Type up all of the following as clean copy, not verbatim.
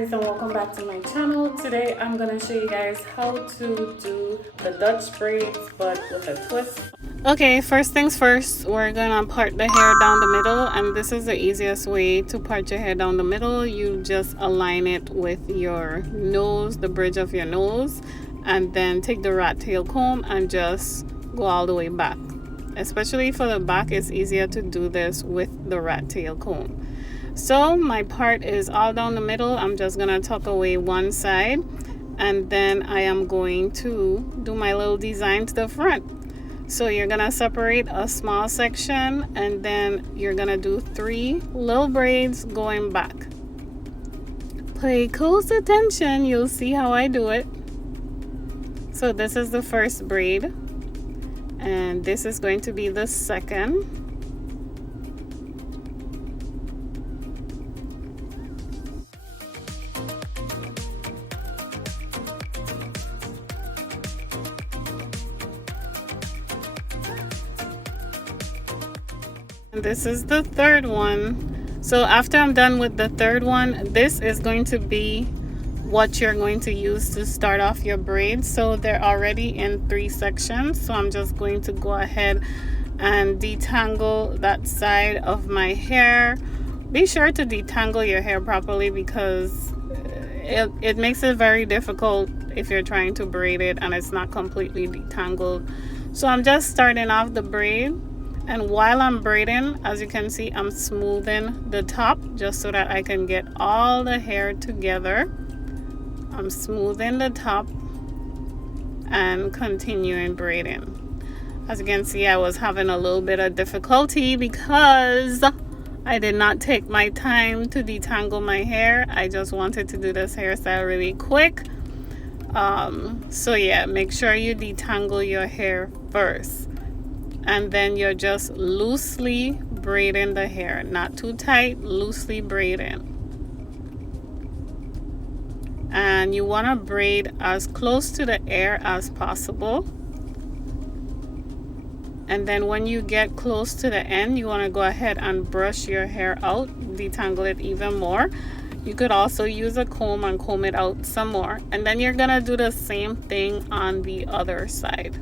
guys, and welcome back to my channel. Today I'm gonna show you guys how to do the Dutch braids but with a twist. Okay, first things first, we're gonna part the hair down the middle, and this is the easiest way to part your hair down the middle. You just align it with your nose, the bridge of your nose, and then take the rat tail comb and just go all the way back. Especially for the back, it's easier to do this with the rat tail comb. So my part is all down the middle. I'm just gonna tuck away one side, and then I am going to do my little design to the front. So you're gonna separate a small section, and then you're gonna do 3 little braids going back. Pay close attention, you'll see how I do it. So this is the first braid, and this is going to be the second. And this is the third one. So after I'm done with the third one, this is going to be what you're going to use to start off your braids. So they're already in 3 sections, so I'm just going to go ahead and detangle that side of my hair. Be sure to detangle your hair properly, because it makes it very difficult if you're trying to braid it and it's not completely detangled. So I'm just starting off the braid, and while I'm braiding, as you can see, I'm smoothing the top just so that I can get all the hair together. I'm smoothing the top and continuing braiding. As you can see, I was having a little bit of difficulty because I did not take my time to detangle my hair. I just wanted to do this hairstyle really quick. So yeah, make sure you detangle your hair first, and then you're just loosely braiding the hair, not too tight, loosely braiding. And you want to braid as close to the air as possible. And then when you get close to the end, you want to go ahead and brush your hair out, detangle it even more. You could also use a comb and comb it out some more. And then you're gonna do the same thing on the other side.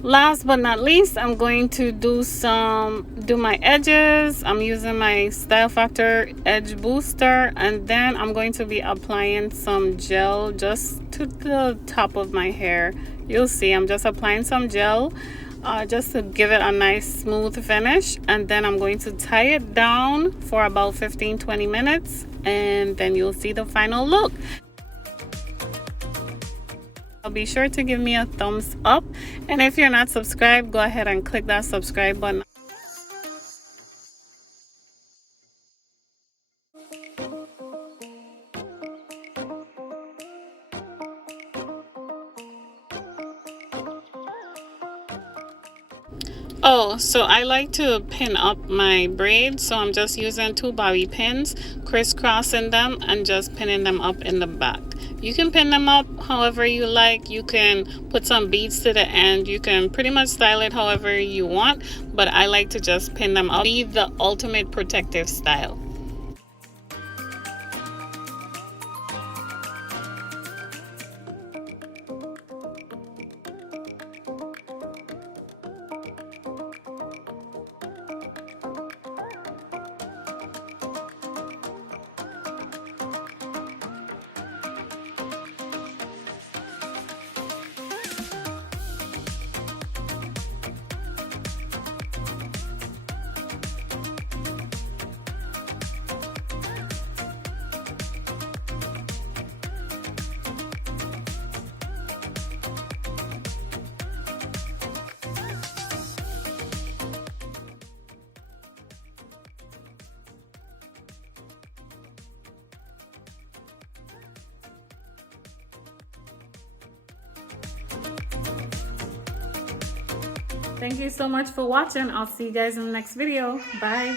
Last but not least, I'm going to do my edges. I'm using my Style Factor Edge Booster, and then I'm going to be applying some gel just to the top of my hair. You'll see I'm just applying some gel just to give it a nice smooth finish, and then I'm going to tie it down for about 15-20 minutes, and then you'll see the final look. Be sure to give me a thumbs up, and if you're not subscribed, go ahead and click that subscribe button. Oh, so I like to pin up my braids, so I'm just using 2 bobby pins, crisscrossing them and just pinning them up in the back. You can pin them up however you like. You can put some beads to the end. You can pretty much style it however you want, but I like to just pin them up. Be the ultimate protective style. Thank you so much for watching. I'll see you guys in the next video. Bye.